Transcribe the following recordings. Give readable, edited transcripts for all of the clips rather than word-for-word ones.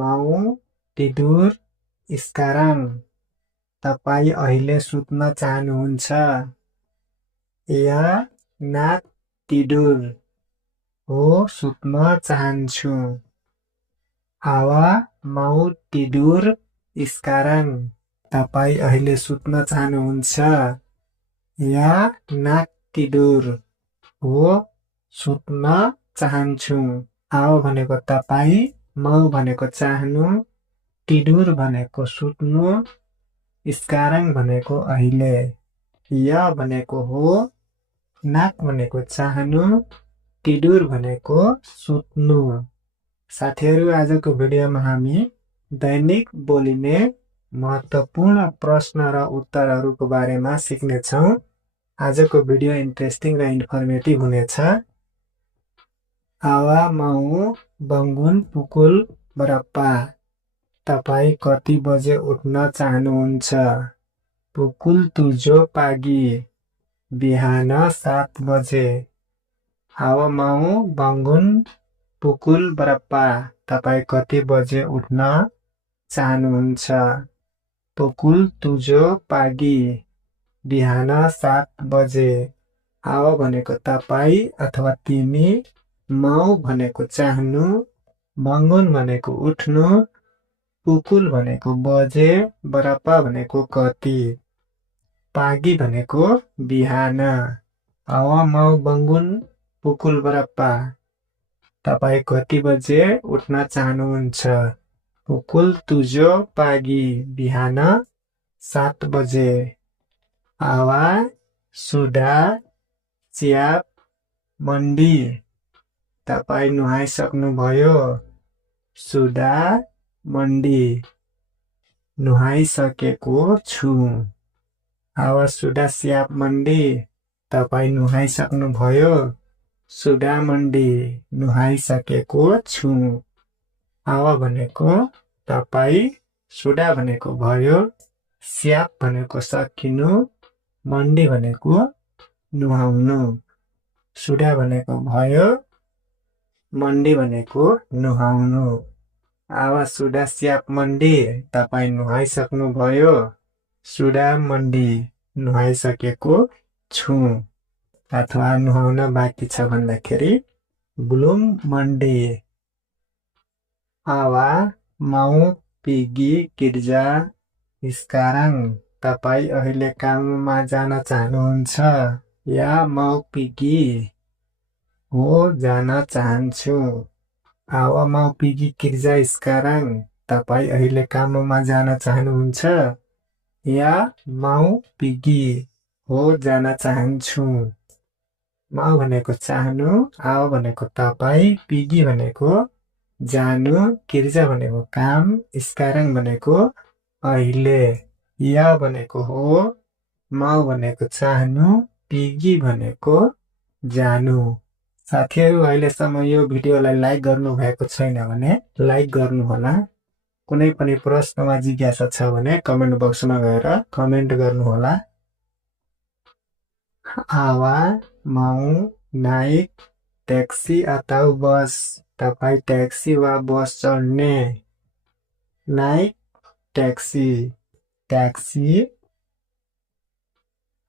mau tidur sekarang. तपाईँ अहिले सुत्न चाहनुहुन्छ? या nak tidur. हो सुत्न चाहन्छु. Hawa mau tidur sekarang. तपाईँ अहिले सुत्न चाहनुहुन्छ? या nak tidur. हो सुत्न चाहन्छु. आओ भनेको तपाईँ, mau भनेको चाहनु, tidur भनेको सुत्नु, sekarang भनेको अहिले. या भनेको हो, nak भनेको चाहनु, tidur भनेको सुत्नु. साथीहरू, आजको भिडियोमा हामी दैनिक बोलिने महत्त्वपूर्ण प्रश्न र उत्तरहरूको बारेमा सिक्नेछौँ. आजको भिडियो इन्ट्रेस्टिङ र इन्फर्मेटिभ हुनेछ. Hawa mau bangun pukul berapa? तपाईँ कति बजे उठ्न चाहनुहुन्छ? Pukul 7 pagi. बिहान 7 बजे. Hawa mau bangun pukul berapa? तपाईँ कति बजे उठ्न चाहनुहुन्छ? Pukul 7 pagi. बिहान 7 बजे. Hawa भनेको तपाईँ अथवा तिमी, mau भनेको चाहनु, bangun भनेको उठ्नु, pukul भनेको बजे, berapa भनेको कति. Pagi भनेको बिहान. Hawa mau bangun pukul berapa? तपाईँ कति बजे उठ्न चाहनुहुन्छ? Pukul 7 pagi. बिहान 7 बजे. Hawa sudah siap mandi. तपाईँ नुहाइसक्नुभयो? Sudah mandi. नुहाइसकेको छु. Hawa sudah siap mandi. तपाईँ नुहाइसक्नुभयो? Sudah mandi. नुहाइसकेको छु. Hawa भनेको तपाईँ, sudah भनेको भयो, siap भनेको सकिनु, mandi भनेको नुहाउनु. Sudah भनेको भयो, mandi भनेको नुहाउनु. Hawa sudah siap mandi. तपाईँ नुहाइसक्नुभयो? Sudah mandi. नुहाइसकेको छु. अथवा नुहाउन बाँकी छ भन्दाखेरि belum mandi. Hawa mau pergi kerja sekarang. तपाईँ अहिले काममा जान चाहनुहुन्छ? या mau pergi. हो जान चाहन्छु. Hawa mau pergi kerja sekarang. तपाईँ अहिले काममा जान चाहनुहुन्छ? या mau pergi. हो जान चाहन्छु. mau भनेको चाहनु, आओ भनेको तपाईँ, pergi भनेको जानु, kerja भनेको काम, sekarang भनेको अहिले. या भनेको हो, mau भनेको चाहनु, pergi भनेको जानु. साथीहरू, अहिलेसम्म यो भिडियोलाई लाइक गर्नु भएको छैन भने लाइक गर्नुहोला. कुनै पनि प्रश्नमा जिज्ञासा छ भने कमेन्ट बक्समा गएर कमेन्ट गर्नुहोला. Hawa mau naik taksi atau bus? तपाईँ ट्याक्सी वा बस चढ्ने? Naik taksi. Taksi.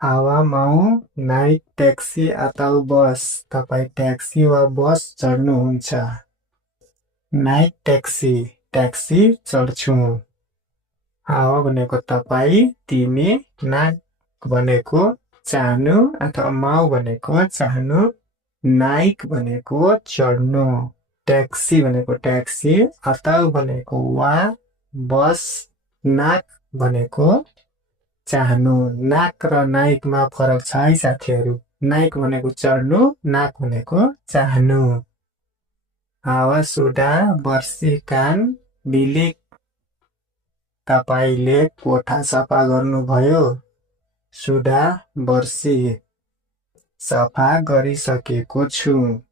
Hawa mau naik taksi atau bus? तपाईँ ट्याक्सी वा बस चढ्नुहुन्छ? Naik taksi. ट्याक्सी चढ्छु. Hawa भनेको तपाईँ, तिमी, naik भनेको चाहनु अथवा mau भनेको चाहनु, naik भनेको चढ्नु. ट्याक्सी भनेको ट्याक्सी, atau भनेको वा, बस, naik भनेको चाहनु. नाक र नाइकमा फरक छ है साथीहरू. नाइक भनेको चढ्नु, नाक भनेको चाहनु. Hawa sudah bersihkan bilik. तपाईले कोठा सफा गर्नुभयो? Sudah bersih. सफा गरिसकेको छु.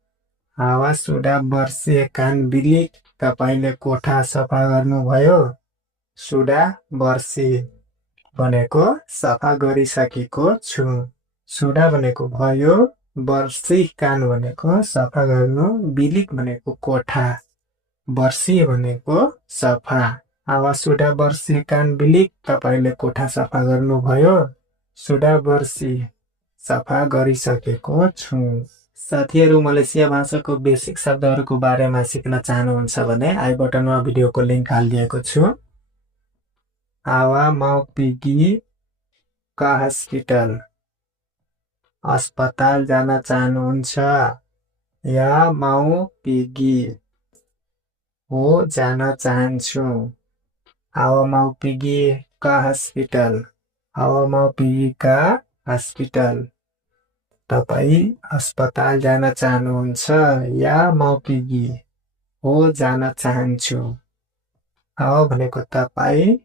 Hawa sudah bersihkan bilik. तपाईले कोठा सफा गर्नुभयो? Sudah bersih. भनेको सफा गरिसकेको छु. Sudah भनेको भयो, bersihkan भनेको सफा गर्नु, bilik भनेको कोठा. बर्सी भनेको सफा। अब सुडा बर्सी कान बिलिक तपाईले कोठा सफा गर्नुभयो। सुडा बर्सी सफा गरिसकेको छु। साथीहरु मलेसिया भाषाको बेसिक शब्दहरुको बारेमा सिक्न चाहनुहुन्छ भने आई बटनमा भिडियोको लिंक हालिदिएको छु। आवा mau pergi ke hospital। अस्पताल जान चाहनुहुन्छ। या mau pergi हो जान चाहन्छु। आवा mau pergi ke hospital। आवा mau pergi ke hospital। तपाई अस्पताल जान चाहनुहुन्छ। या mau pergi हो जान चाहन्छु। आवा भनेको तपाई,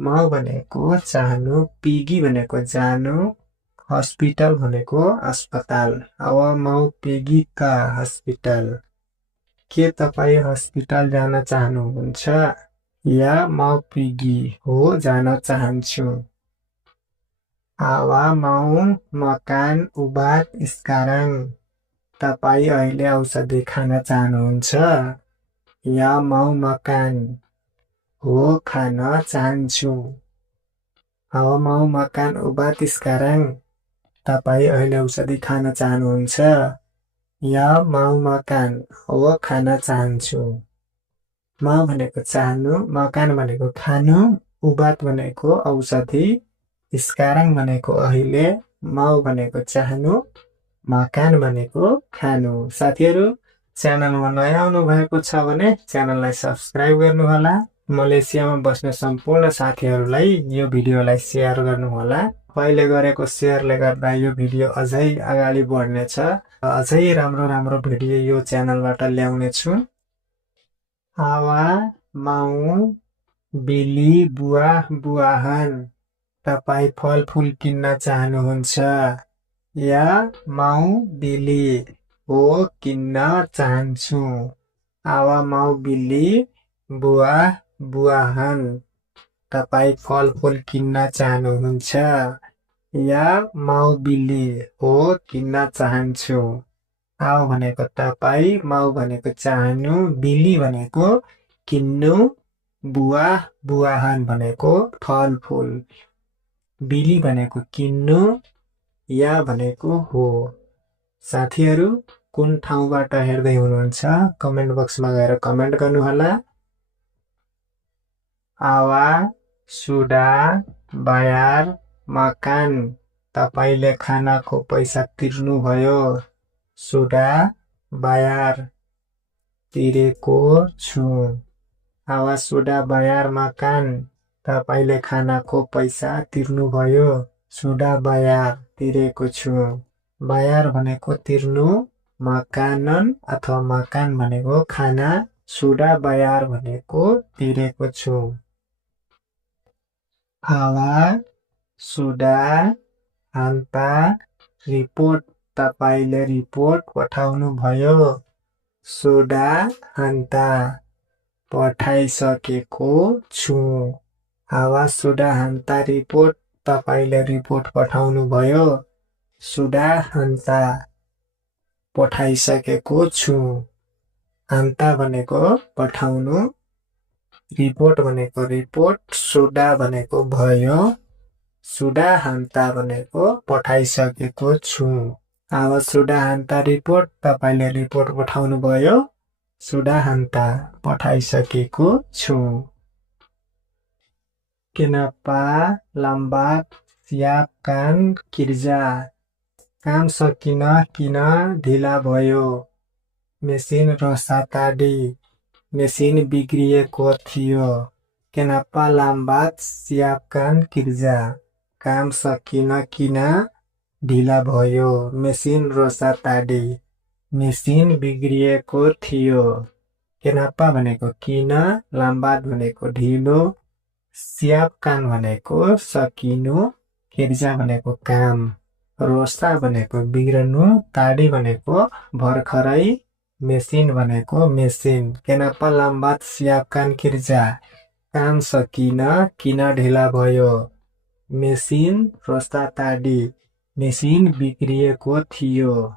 mau भनेको चाहनु, pergi भनेको जानु, hospital भनेको अस्पताल। आवा mau pergi ke hospital। के तपाई अस्पताल जान चाहनुहुन्छ? या mau pergi हो जान चाहन्छु। आवा mau makan obat sekarang। तपाई अहिले औषधि खान चाहनुहुन्छ। या mau makan हो खान चाहन्छु। आवा mau makan obat sekarang। तपाई अहिले औषधि खान चाहनुहुन्छ। या mau makan हो खान चाहन्छु। mau भनेको चाहनु, makan भनेको खानु, obat भनेको औषधि, sekarang भनेको अहिले, mau भनेको चाहनु, makan भनेको खानु। साथीहरु च्यानलमा नयाँ आउनु भएको छ भने च्यानललाई सब्स्क्राइब गर्नुहोला। मलेसियामा बस्ने सम्पूर्ण साथीहरुलाई यो भिडियोलाई शेयर गर्नुहोला। पहिले गरेको शेयरले गर्दा यो भिडियो अझै अगाडि बढ्नेछ। अझै राम्रो भिडियो यो च्यानलबाट ल्याउने छु। आवा mau beli buah-buahan। तपाई फलफूल किन्न चाहनुहुन्छ। या mau beli हो किन्न चाहन्छु। आवा mau beli buah-buahan। तपाई फलफूल किन्न चाहनुहुन्छ। या mau beli हो किन्न चाहन्छु। आव भनेको तपाई, mau भनेको चाहनु, बिली भनेको किन्नु, बुवाह-बुवाहान भनेको फलफूल। बिली भनेको किन्नु, या भनेको हो। साथीहरु कुन ठाउँबाट हेर्दै हुनुहुन्छ कमेन्ट बक्समा गएर कमेन्ट गर्नुहोला। आवा sudah bayar makan। तपाईले खानाको पैसा तिर्नु भयो। sudah bayar तिरेको छु। आवा sudah bayar makan। तपाईले खानाको पैसा तिर्नु भयो। sudah bayar तिरेको छु। bayar भनेको तिर्नु, makanan अथवा makan भनेको खाना, sudah bayar भनेको तिरेको छु। आवा sudah hantar report। तपाईले रिपोर्ट पठाउनु भयो। sudah hantar पठाइसकेको छु। आवा sudah hantar report। तपाईले रिपोर्ट पठाउनु भयो। sudah hantar पठाइसकेको छु। hantar भनेको पठाउनु, रिपोर्ट भनेको रिपोर्ट, sudah भनेको भयो, sudah hantar भनेको पठाइसकेको छु। आवा sudah hantar report। तपाईले रिपोर्ट पठाउनु भयो। sudah hantar पठाइसकेको छु। Kenapa lambat siapkan kerja। काम सकिन किन ढिला भयो। Machine रुsak tadi। मेसिन बिग्रिएको थियो। Kenapa lambat siapkan kerja। काम सकिन किन ढिला भयो। Machine रुsak tadi। मेसिन बिग्रिएको थियो। Kenapa भनेको किन, lambat भनेको ढिलो, siapkan भनेको सकिनु, kerja भनेको काम, रुsak भनेको बिग्रनु, tadi भनेको भर्खरै, मेसिन भनेको machine. Kenapa lambat siapkan kerja। काम सकिन किन ढिला भयो। Machine रुsak tadi। मेसिन बिग्रिएको थियो।